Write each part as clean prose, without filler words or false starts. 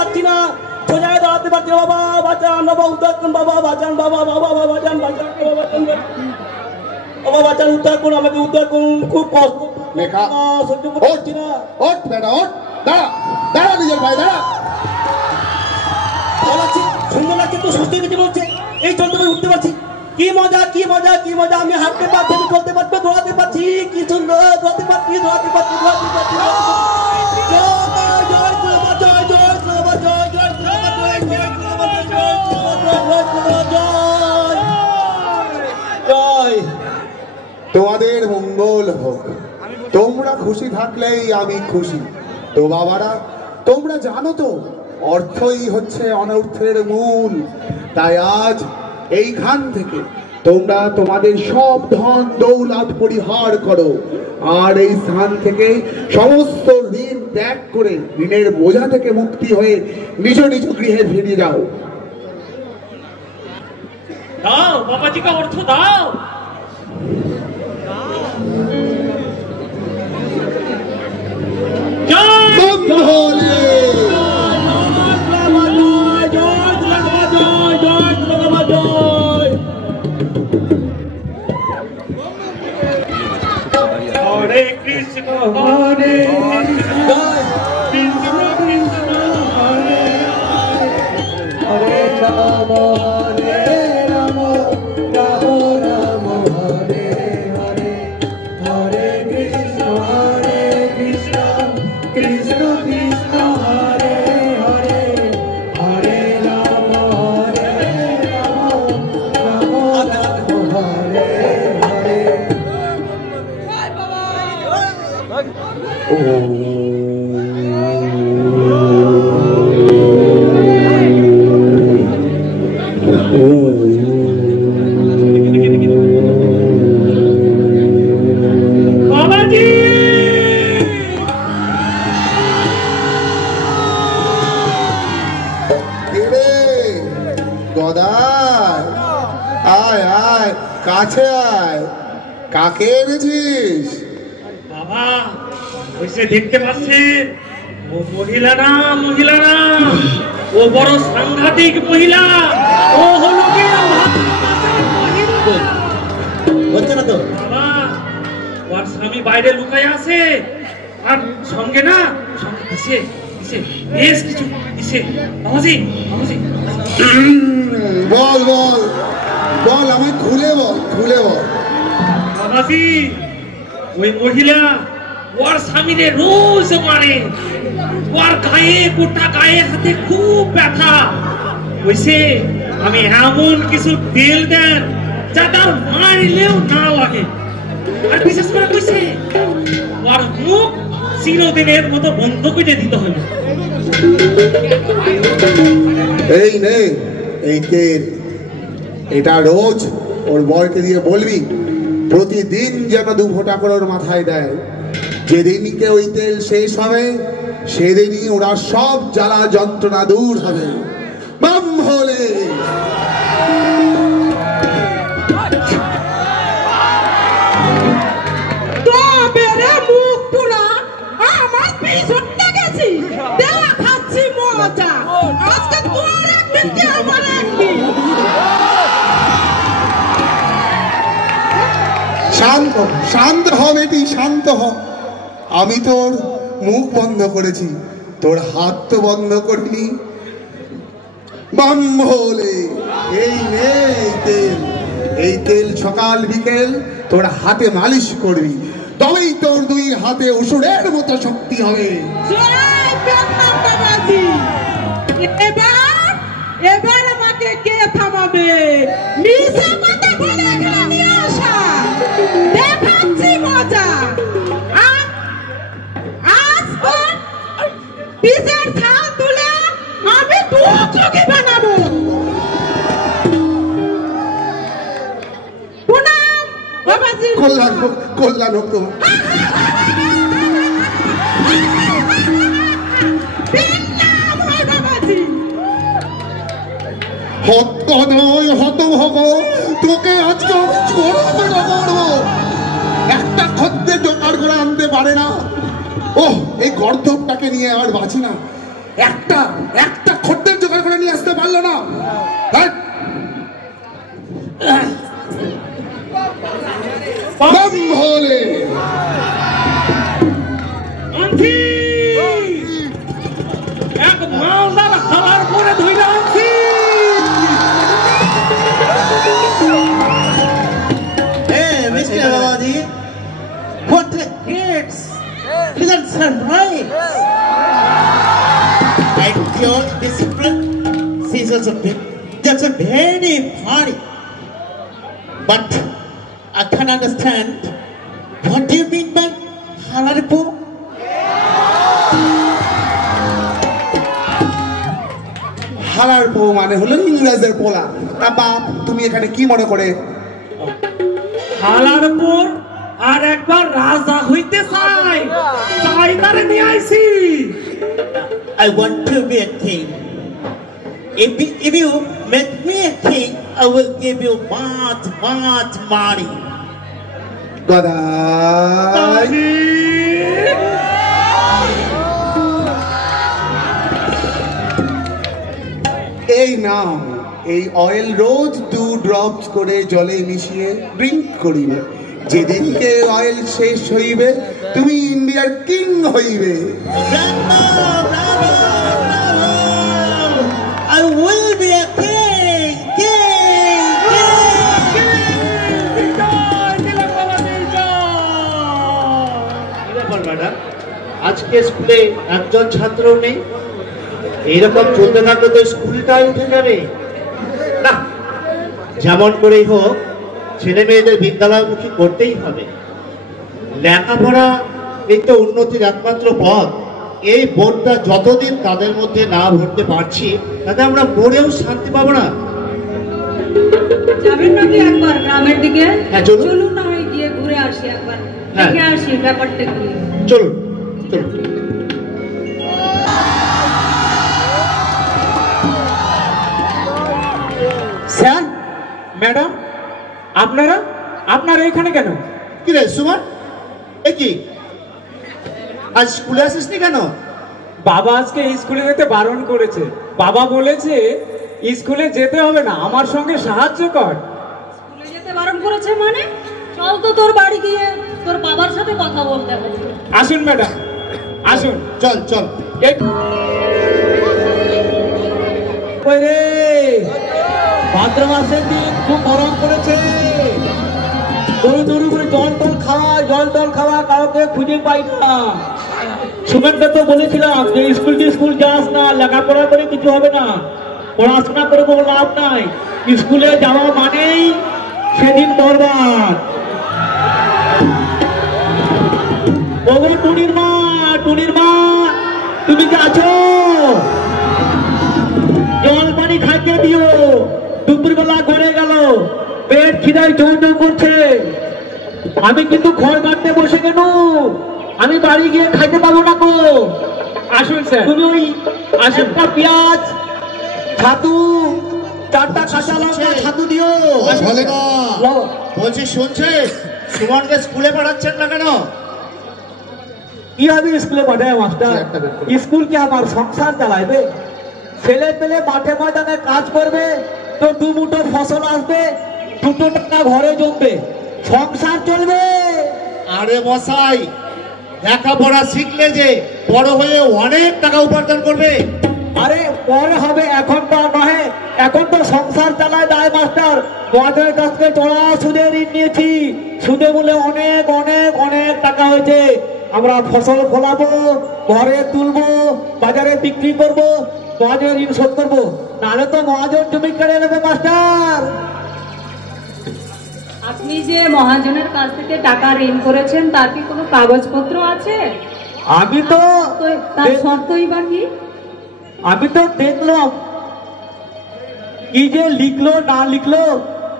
পারছি না, সোজা দাঁড়াতে পারছি না। বাবা বাঁচান, বাবা উদ্ধার করুন, বাবা বাঁচান, বাবা বাবা বাবা বাঁচান, বাঁচান, বাবা বাঁচান, বাবা বাঁচান, উদ্ধার করুন, আমাকে উদ্ধার করুন। খুব কষ্ট সহ্য করতে পারছি না। ওঠ বেটা, ওঠ, দাঁড়া দাঁড়া, নিজের ভাই দাঁড়া। ভালো লাগছে, সুন্দর লাগছে, তো সুস্থ হয়ে গেছে বলছে। এই চলতে পারি, উঠতে পারছি। কি মজা, কি মজা, কি মজা! আমি হাঁটতে পারছি, আমি চলতে পারছি, দৌড়াতে পারছি। কি সুন্দর! দৌড়াতে পারছি, দৌড়াতে পারছি, দৌড়াতে পারছি। তোমাদের মঙ্গল হোক। তোমরা খুশি থাকলেই আমি খুশি। তো বাবারা, তোমরা জানো তো অর্থই হচ্ছে অনর্থের মূল। তাই আজ এইখান থেকে তোমরা তোমাদের সব ধন দৌলত পরিহার করো, আর এই স্থান থেকে সমস্ত ঋণ ত্যাগ করে ঋণের বোঝা থেকে মুক্তি হয়ে নিজ নিজ গৃহে ফিরে যাও। দাও বাবাজি কা অর্থ দাও। হরে কৃষ্ণ হরে কৃষ্ণ কৃষ্ণ হরে হরে রাম হরে রাম রাম রাম হরে হরে হরে কৃষ্ণ কৃষ্ণ কৃষ্ণ হরে হরে হরে রাম রাম রাম হরে হরে। আয় আয়, কাছে আয়। কাকে এনেছিস? বাবা ওইসে দেখতে পাচ্ছেন, ও মহিলা না, মহিলা না, ও বড় সাংঘাতিক মহিলা। ও হলো কি হচ্ছে না তো বাবা, ওর স্বামী বাইরে লুকায় আছে, আর সঙ্গে না সঙ্গে দিছে দিছে বেশ কিছু দিছে। বাবাজি বাবাজি বল বল বল, আমায় খুলে বল, খুলে বল। বাবাজি ওই মহিলা ওর স্বামীরে রোজ মারে, ওর গায়ে, গোটা গায়ে হাতে খুব ব্যথা হয়েছে। আমি এমন কিছু তেল দেন যা তার মারলেও না লাগে। আর বিশেষ করে কইছে ওর মুখ চিরদিনের মতো বন্ধ করে দিতে হবে। এই নে এই তেল, এটা রোজ ওর বরকে দিয়ে বলবি প্রতিদিন যেন 2 ফোঁটা করে ওর মাথায় দেয়। যেদিনকে ওই তেল শেষ হবে সেদিনই ওরা সব জ্বালা যন্ত্রণা দূর হবে। বাম হলে শান্ত শান্ত হ বেটি, শান্ত হ। আমি তোর মুখ বন্ধ করেছি, তোর হাত তো বন্ধ করিনি। বাম হলে এই নে এই তেল, এই তেল সকাল বিকেল তোর হাতে মালিশ করবি, তবেই তোর 2 হাতে অসুরের মতো শক্তি হবে। এবার আমাকে কে থামাবে? মিছা কথা বলে এখানে নিয়ে আসা, দেখাচ্ছি মজা। আজ তোর পিছের ছাল তুলে আমি 2 চোখে বানাবো। প্রণাম বাবাজি। কল্যাণ হোক, কল্যাণ হোক তোমার। তোকে আজকে আমি করবো। একটা খদ্দের জোগাড় করে আনতে পারে না। ওহ, এই গর্দভটাকে নিয়ে আর বাঁচি না। একটা একটা খদ্দের জোগাড় করে নিয়ে আসতে পারলো না। হ্যাঁ? ভোলে এক মালদার হালার পরে ধরে আনছি। Mr. Babadi, what a hits! It's a surprise! I told this friend, she's also big. That's a very funny. But I can't understand. What do you mean by Halarpo? হালার পো মানে হলো ইংরেজের পোলা। তা বাপ তুমি এখানে কি মনে করে? হালার পর আর একবার রাজা হইতে চাই, তাই তারে নিয়ে আইছি। I want to be a king. If you make me a king, I will give you much money. Gadai এই নাও, এই অয়েল রোজ 2 ড্রপস করে জলে মিশিয়ে ড্রিঙ্ক করিবে। যেদিনকে অয়েল শেষ হইবে তুমি ইন্ডিয়ার কিং হইবে। Bravo! I will be a king! আজকে স্কুলে একজন ছাত্র নেই, এইরকম চলতে থাকলে তো স্কুলটাই উঠে যাবে না। যেমন করেই হোক ছেলে মেয়েদের বিদ্যালয়মুখী করতেই হবে। লেখাপড়া এই তো উন্নতির একমাত্র পথ। এই বোর্ডটা যতদিন তাদের মধ্যে না ভরতে পারছি, তাতে আমরা মরেও শান্তি পাবো না। যাবেন নাকি একবার গ্রামের দিকে? হ্যাঁ, চলুন। চলুন না, আমি গিয়ে ঘুরে আসি একবার, হ্যাঁ। দেখে আসি ব্যাপারটা কি। চলুন চলুন। স্যার, ম্যাডাম, আপনারা এখানে কেন? কি রে সুমন, এ কি আজ স্কুলে আসিসনি কেন? বাবা আজকে স্কুলে যেতে বারণ করেছে। বাবা বলেছে স্কুলে যেতে হবে না, আমার সঙ্গে সাহায্য কর। স্কুলে যেতে বারণ করেছে মানে? চল তো তোর বাড়ি গিয়ে তোর বাবার সাথে কথা বলতে হবে। আসুন ম্যাডাম, আসুন। চল চল। ভাদ্র মাসের দিন খুব গরম পড়েছে। দৌড়ু করে জল খাওয়া কাউকে খুঁজে পাই না। সুমেনকে তো বলেছিলাম যে স্কুল যাস না, লেখাপড়া করে কিছু হবে না, পড়াশোনা করে কোনো লাভ নাই, স্কুলে যাওয়া মানেই সেদিন বরবাদ। ওগো টুনির মা তুমি কি আছো? জল পানি খাইতে দিও, দুপুরবেলা ঘরে গেল, পেট খিদায় চৌ করছে। আমি কিন্তু খড় কাটতে বসে গেল, আমি বাড়ি গিয়ে খাইতে পাবো না গো। আসুন স্যার। তুমি ওই একটা পেঁয়াজ, ছাতু, 4টা কাঁচা লঙ্কা ছাতু দিও। বলে না, বলছি শুনছে, সুমনকে স্কুলে পাঠাচ্ছেন না কেন? কি হবে স্কুলে পাঠায় মাস্টার? স্কুল কি আমার সংসার চালাইবে? ছেলে পেলে মাঠে ময়দানে কাজ করবে তো 2 মুঠো ফসল আসবে, 2 টাকা ঘরে জমবে, সংসার চলবে। আরে মশাই, লেখাপড়া শিখলে যে বড় হয়ে অনেক টাকা উপার্জন করবে। আরে পরে হবে, এখন তো নহে, এখন তো সংসার চালায় দায় মাস্টার। তোমাদের কাছ থেকে চড়া সুদে ঋণ নিয়েছি, সুদে বলে অনেক অনেক অনেক টাকা হয়েছে। আমরা ফসল ফলাবো, ঘরে তুলবো, বাজারে বিক্রি করবো, তোমাদের ঋণ শোধ করবো, নাহলে তো মহাজন জমি কেড়ে নেবে মাস্টার। আপনি যে মহাজনের কাছ থেকে টাকা ঋণ করেছেন তার কি কোনো কাগজপত্র আছে? আমি তো তার শর্তই বা কি? আমি তো দেখলাম, কি যে লিখলো না লিখলো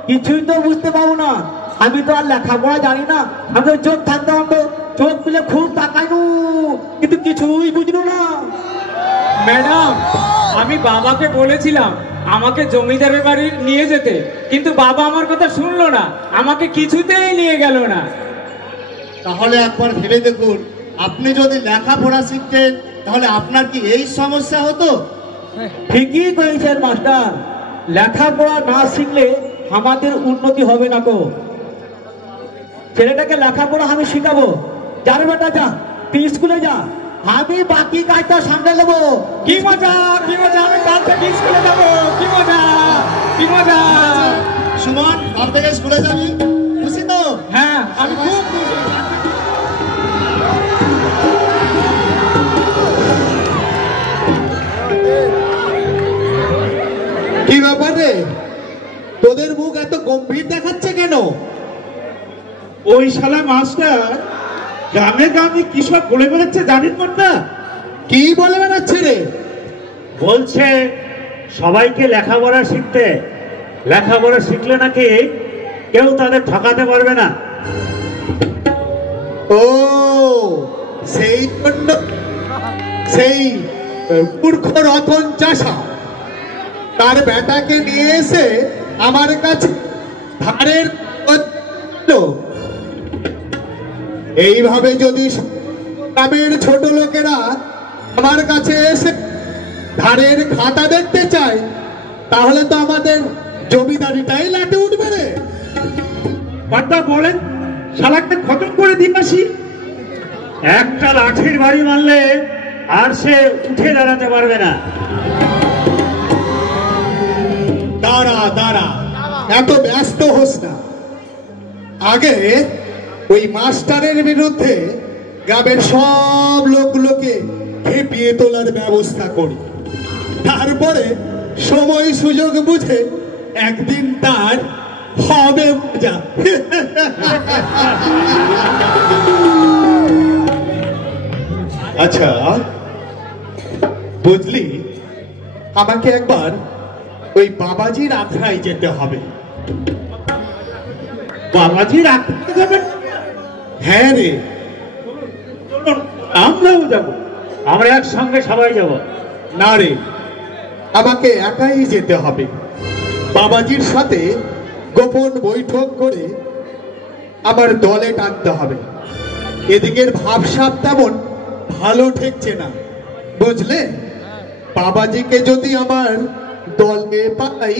কিছুই তো বুঝতে পারবো না। আমি তো আর লেখাপড়া জানি না, আমি তো চোখ থাকতে হতো, চোখ খুলে খুব তাকাইনু, কিন্তু কিছুই বুঝলো না। ম্যাডাম, আমি বাবাকে বলেছিলাম আমাকে জমিদারের বাড়ি নিয়ে যেতে, কিন্তু বাবা আমার কথা শুনলো না, আমাকে কিছুতেই নিয়ে গেল না। তাহলে একবার ভেবে দেখুন, আপনি যদি লেখাপড়া শিখতেন তাহলে আপনার কি এই সমস্যা হতো? ঠিকই করেছেন মাস্টার, লেখাপড়া না শিখলে আমাদের উন্নতি হবে না গো। ছেলেটাকে লেখাপড়া আমি শিখাবো। যার বেটা যা, তুই স্কুলে যা, আমি বাকি কাজটা সামনে নেবো। কি মজা, কি মজা, আমি কাল থেকে স্কুলে যাবো। কি মজা, কি মজা। সুমন, কাল থেকে স্কুলে যাবি? খুশি তো? হ্যাঁ, আমি খুব খুশি। কি ব্যাপার রে, তোদের মুখ এত গম্ভীর দেখাচ্ছে কেন? ওই শালা মাস্টার গ্রামে গ্রামে কি সব বলে বেড়াচ্ছে জানেন না? কি বলে বেড়াচ্ছে রে? বলছে সবাইকে লেখাপড়া শিখতে, লেখাপড়া শিখলে নাকি কেউ তাদের ঠকাতে পারবে না। ও সেই জন্য সেই মূর্খ রতন চাষা তার বেটাকে নিয়ে এসে আমার কাছে ধারের এইভাবে যদি গ্রামের ছোট লোকেরা আমার কাছে এসে ধারের খাতা দেখতে চায়, তাহলে তো আমাদের জমিদারিটাই লাটে উঠবে রে। কথা বলেন, শালাকে খতম করে দিন আসি। একটা লাঠির বাড়ি মারলে আর সে উঠে দাঁড়াতে পারবে না। দাঁড়া দাঁড়া, এত ব্যস্ত হোস না। আগে ওই মাস্টারের বিরুদ্ধে গ্রামের সব লোকগুলোকে খেপিয়ে তোলার ব্যবস্থা করি, তারপরে সময় সুযোগ বুঝে একদিন তার হবে মজা। আচ্ছা বুঝলি, আমাকে একবার ওই বাবাজির আখড়ায় যেতে হবে। বাবাজির আখড়ায় যাবেন? হ্যাঁ রে, আমরাও যাবো। আমরা একসঙ্গে সবাই যাব। না রে, আমাকে একাই যেতে হবে। বাবাজির সাথে গোপন বৈঠক করে আমার দলে টানতে হবে। এদিকের ভাবসাব তেমন ভালো ঠেকছে না, বুঝলে? বাবাজিকে যদি আমার দলে পাই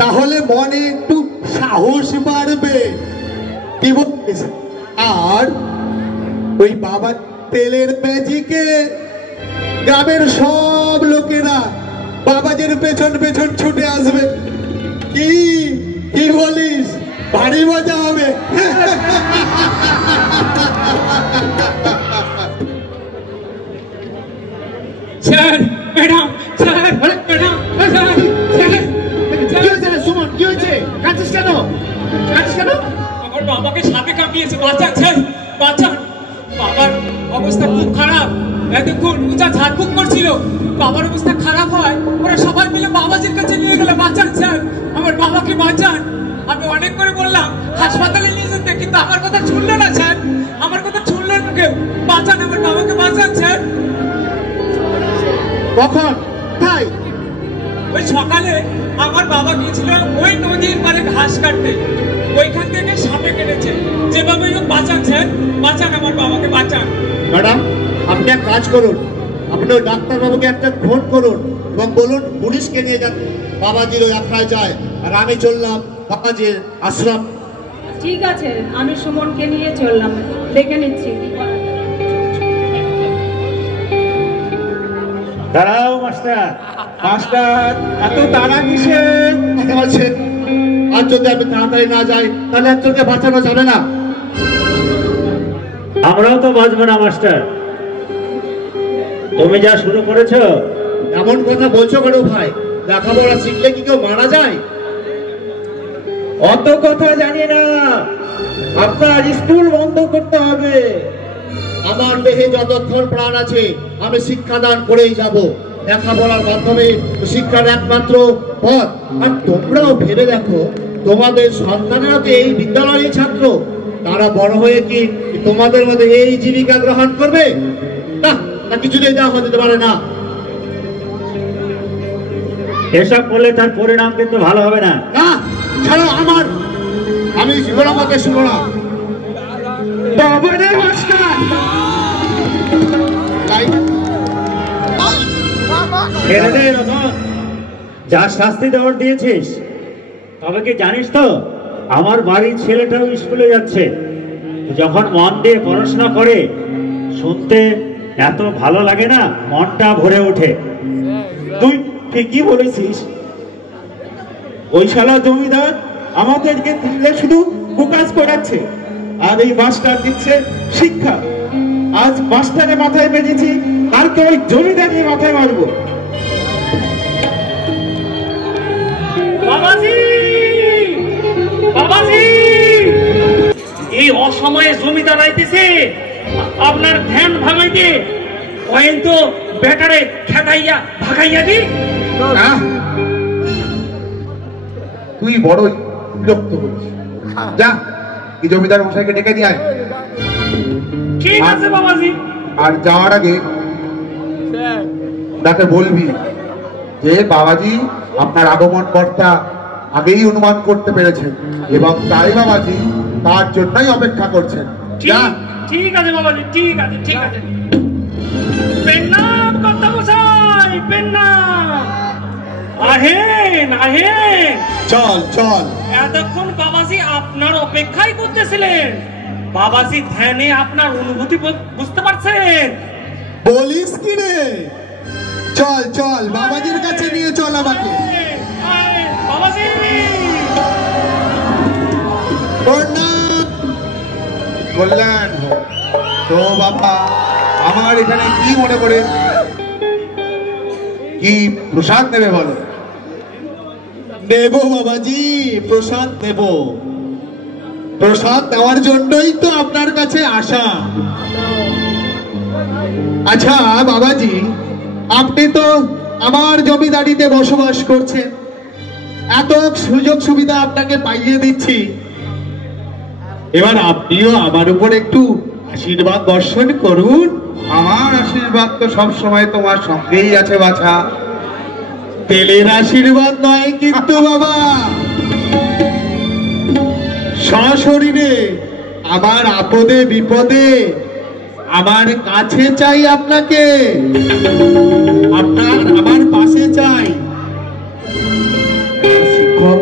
তাহলে মনে একটু সাহস বাড়বে, কি বলিস? আর ওই বাবা তেলের ম্যাজিকে গ্রামের সব লোকেরা বাবাজির পেছন পেছন ছুটে আসবে। কি কি বলিস? ভারী মজা হবে। Sir, madam, sir, madam, sir, Suman, কি হয়েছে? কাঁদছিস কেন? কাঁদছিস কেন? আমার বাবাকে সাপে কামড়িয়েছে, বাঁচান স্যার, বাঁচান। বাবার অবস্থা খুব খারাপ। এতক্ষণ উঁচা ঝাড়ফুঁক করছিল, বাবার অবস্থা খারাপ হয় ওরা সবাই মিলে বাবাজির কাছে নিয়ে গেলে। বাঁচান স্যার, আমার বাবাকে বাঁচান। আমি অনেক করে বললাম হাসপাতালে নিয়ে যেতে, কিন্তু আমার কথা শুনলো না স্যার, আমার কথা শুনলো না কেউ। বাঁচান, আমার বাবাকে বাঁচান স্যার। কখন? তাই ওই সকালে আমার বাবা গিয়েছিল ওই নদীর পাড়ে ঘাস কাটতে, ওইখান থেকে সাপে কেটেছে। যেভাবে হোক বাঁচান স্যার, বাঁচান, আমার বাবাকে বাঁচান। ম্যাডাম, আপনি এক কাজ করুন, আপনি ওই ডাক্তারবাবুকে একটা ফোন করুন এবং বলুন পুলিশকে নিয়ে যান বাবাজির ওই আখড়ায় যায়। আর আমি চললাম বাবাজির আশ্রম। ঠিক আছে, আমি সুমনকে নিয়ে চললাম, দেখে নিচ্ছি কি করা যায়। দাঁড়াও মাস্টার। মাস্টার, এত তাড়া কিসের? আছে, আর যদি আমি তাড়াতাড়ি না যাই তাহলে একজনকে বাঁচানো যাবে না। আমরাও তো বাঁচবো না মাস্টার, তুমি যা শুরু করেছো। এমন কথা বলছো কেন ভাই? লেখাপড়া শিখলে কি কেউ মারা যায়? অত কথা জানি না, আপনার স্কুল বন্ধ করতে হবে। আমার দেহে যতক্ষণ প্রাণ আছে আমি শিক্ষাদান করেই যাব। লেখাপড়ার মাধ্যমে শিক্ষার একমাত্র পথ। আর তোমরাও ভেবে দেখো, তোমাদের সন্তানেরা তো এই বিদ্যালয়ের ছাত্র, তারা বড় হয়ে কি তোমাদের মধ্যে এই জীবিকা গ্রহণ করবে? না, কিছুতেই দেওয়া হতে পারে না। এসব করলে তার পরিণাম কিন্তু ভালো হবে না। না, ছাড়ো আমার, আমি জীবন আমাকে শুনো না। ছেড়ে দে রতন, যা শাস্তি দেওয়ার দিয়েছিস। তবে কি জানিস তো, আমার বাড়ির ছেলেটাও স্কুলে যাচ্ছে, যখন মন দিয়ে পড়াশোনা করে শুনতে এত ভালো লাগে না, মনটা ভরে ওঠে। তুই ঠিকই বলেছিস। ওই শালা জমিদার আমাদেরকে দিলে শুধু কুকাজ করাচ্ছে, আর এই মাস্টার দিচ্ছে শিক্ষা। আজ মাস্টারের মাথায় বেজেছি, কালকে ওই জমিদারের মাথায় মারবো। বাবাজি, বাবাজি, এই অসময়ে জমিদার আইতেছে, আপনার ধ্যান ভাঙাইতে কয়েন তো বেটারে খেদাইয়া ভাগাইয়া দি। তুই বড় বিরক্ত করিস, যা এই জমিদার মশাইকে ডেকে নিয়ে আয়। ঠিক আছে বাবাজি। আর যাওয়ার আগে তাকে বলবি যে বাবাজি আপনার আগমন কর্তা আগেই অনুমান করতে পেরেছেন এবং তাই বাবাজি তার জন্যই অপেক্ষা করছেন। যা। ঠিক আছে বাবাজি, ঠিক আছে, ঠিক আছে। প্রণাম কর্তা মশাই, প্রণাম। আহেন আহেন। চল চল। এতক্ষণ বাবাজি আপনার অপেক্ষাই করতেছিলেন। বাবাজি ধ্যানে আপনার অনুভূতি বুঝতে পারছেন? বলিস কি রে? চল চল, বাবাজির কাছে নিয়ে চল আমাকে। বাবাজি কল্যাণ হোক। তো বাবা আমার এখানে কি মনে করে কি প্রসাদ নেবে বলো? নেব বাবাজি, প্রসাদ নেব। প্রসাদ দেওয়ার জন্যই তো আপনার কাছে আসা। আচ্ছা বাবাজি, আপনি তো আমার জমিদারিতে বসবাস করছেন, এত সুযোগ সুবিধা আপনাকে পাইয়ে দিচ্ছি, এবার আপনিও আমার উপর একটু আশীর্বাদ বর্ষণ করুন। আমার আশীর্বাদ তো সব সময় তোমার সঙ্গেই আছে বাছা। তেলের আশীর্বাদ নয় কিন্তু বাবা, সশরীরে আমার আপদে বিপদে আমার কাছে চাই আপনাকে, আপনার আমার পাশে চাই। শিক্ষক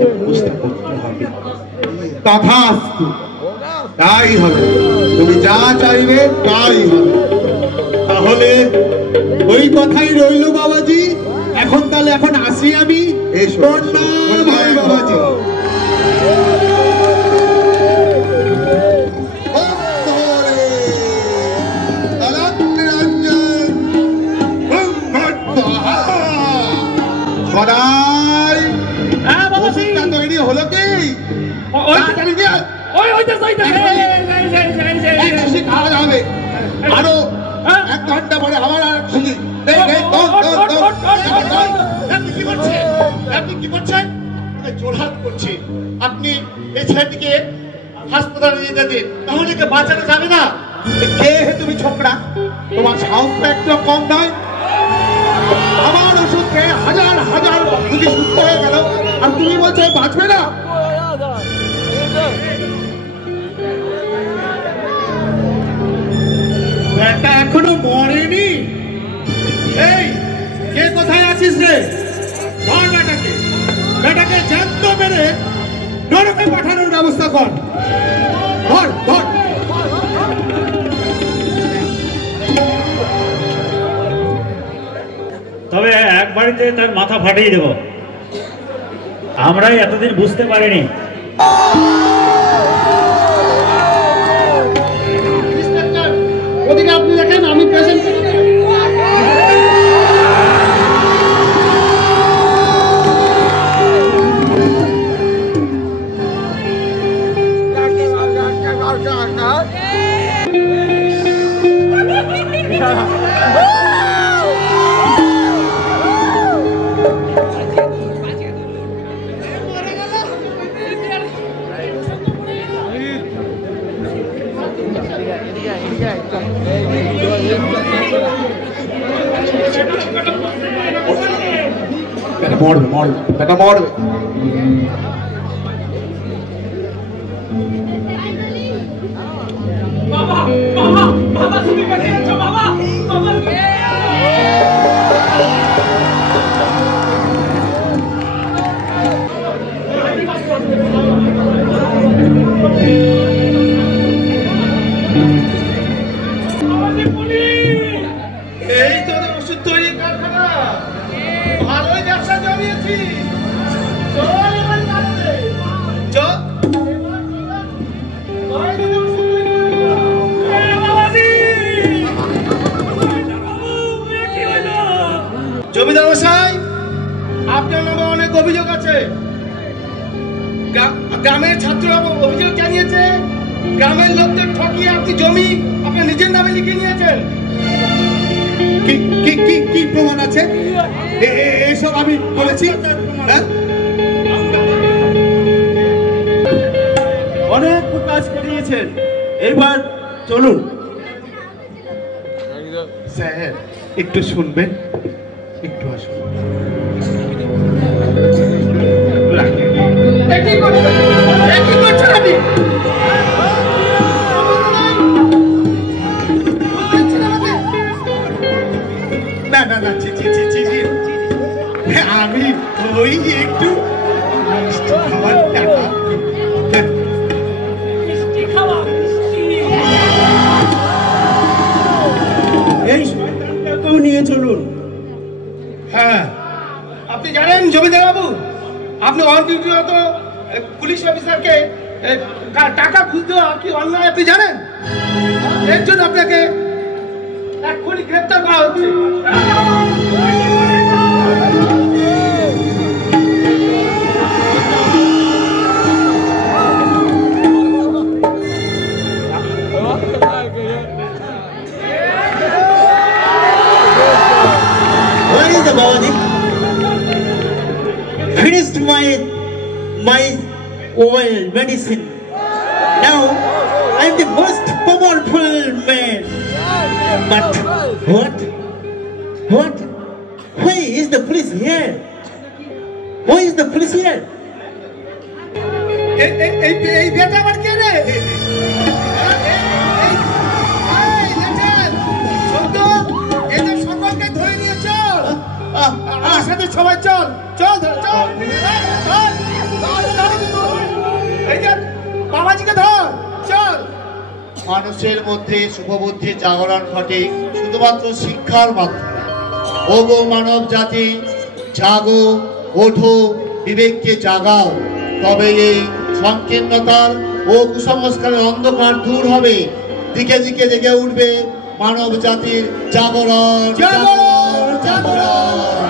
ব্যবস্থা করতে হবে। তথাস্তু, তাই হবে। তুমি যা চাইবে তাই হবে। তাহলে ওই কথাই রইল বাবাজি। এখন তাহলে এখন আসি আমি। প্রণাম বাবাজি। হলো কি? আরো 1 ঘন্টা পরে আবার খুঁজি। আপনি কি করছেন? আপনি কি করছেন? জোরহাট করছি। আপনি এই ছেলেটিকে হাসপাতালে নিয়ে যেতেন, তাহলে কি বাঁচানো যাবে না? কে হে তুমি ছোকরা? তোমার সাহস একটু কম নয়। আমার ওষুধ খেয়ে হাজার হাজার রোগী সুস্থ হয়ে গেল, আর তুমি বলছো বাঁচবে না? ব্যাটা এখনো মরেনি। এই কে কোথায় আছিস রে? ধর বেটাকে, বেটাকে জ্যান্ত মেরে নরকে পাঠানোর ব্যবস্থা কর। ধর ধর। তবে এক বাড়িতে তার মাথা ফাটিয়ে দেব। আমরাই এতদিন বুঝতে পারিনি। ওদিকে আপনি দেখেন, আমি পেশেন্ট। মরবে মরবে, বেটা মরবে। বাবা বাবা বাবা, তুমি বেঁচে আছো বাবা। বাবা এই তো ওষুধ তৈরি কারখানা, ভালোই ব্যবসা জমিয়েছি। চল এবার কাটতে, চল। জমিদার মশাই, আপনার নামে অনেক অভিযোগ আছে। গ্রামের ছাত্ররা অভিযোগ জানিয়েছে গ্রামের লোকদের ঠকিয়ে আপনি জমি আপনার নিজের নামে লিখে নিয়েছেন। কি কি কি কি প্রমাণ আছে? এসব আমি বলেছি? অনেক কাজ করিয়েছেন, এইবার চলুন। স্যার একটু শুনবেন, একটু আসুন। না না না, আমি ওই একটু খাবার টাকা এই শয়তানটাকেও নিয়ে চলুন। হ্যাঁ, আপনি জানেন জমিদার বাবু, আপনি অনডিউটিরত পুলিশ অফিসারকে টাকা ঘুষ দেওয়া কি অন্যায় আপনি জানেন? এর জন্য আপনাকে এক্ষুনি গ্রেপ্তার করা হচ্ছে। Where is the body? Finished my oil medicine. Now I'm the most powerful man. But what? Why is the police here? Why is the police here? এই বেটা আবার কে রে? এদের সকলকে ধরে নিয়ে চল, আমার সাথে সবাই চল চল চল। এই যে বাবাজিকে ধর, চল। মানুষের মধ্যে শুভবুদ্ধির জাগরণ ঘটে শুধুমাত্র শিক্ষার মাধ্যমে। ওগো মানব জাতি, জাগো, ওঠো, বিবেককে জাগাও, তবে এই সংকীর্ণতার ও কুসংস্কারের অন্ধকার দূর হবে। দিকে দিকে জেগে উঠবে মানব জাতির জাগরণ, জাগরণ, জাগরণ।